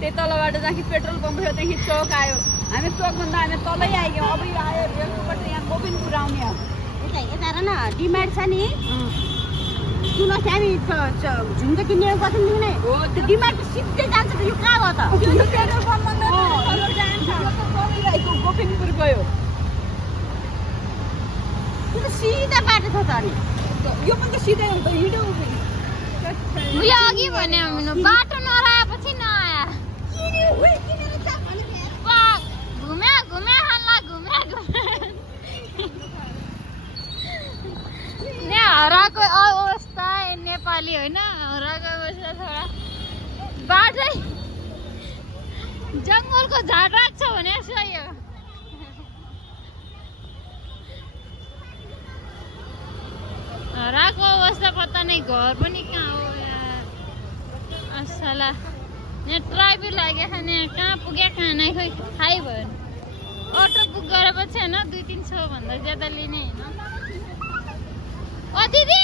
त्यही तलबाट जहाँकि पेट्रोल पम्प थियो त्यहाँदेखि चौक आयो हामी चौकभन्दा हामी तलै आइगयौँ अब यो आयो बेलुकाबाट यहाँ गोविन्दपुर आउने हो यता र न डिमार्ट छ नि सुन्नुहोस् हामी झुम्का किन्ने गर्थ्यौँ नि नै हो त्यो डिमार्ट सिधै जान्छ त यो कहाँ हो त त्यो पेट्रोल पम्पभन्दा गोविन्दपुर गयो त्यो त सिधा बाटो छ त अनि यो पनि त सिधै हो त हिँडो उयो अघि भने बाटो नआएपछि नआया घुम्या घुम्या हल्ला घुम्या घुम्या हराको अवस्था नेपाली होइन हराको अवस्था थोडा बाटै जङ्गलको झाड राख्छ भने सही हो हराको अवस्था पत्ता नै घर पनि कहाँ हो असला यहाँ ट्राफिक लागेको छ यहाँ कहाँ पुग्यो कहाँ नै खोइ थाहै भयो अटो बुक गरेपछि होइन 200-300 भन्दा ज्यादा लिने होइन ओ दिदी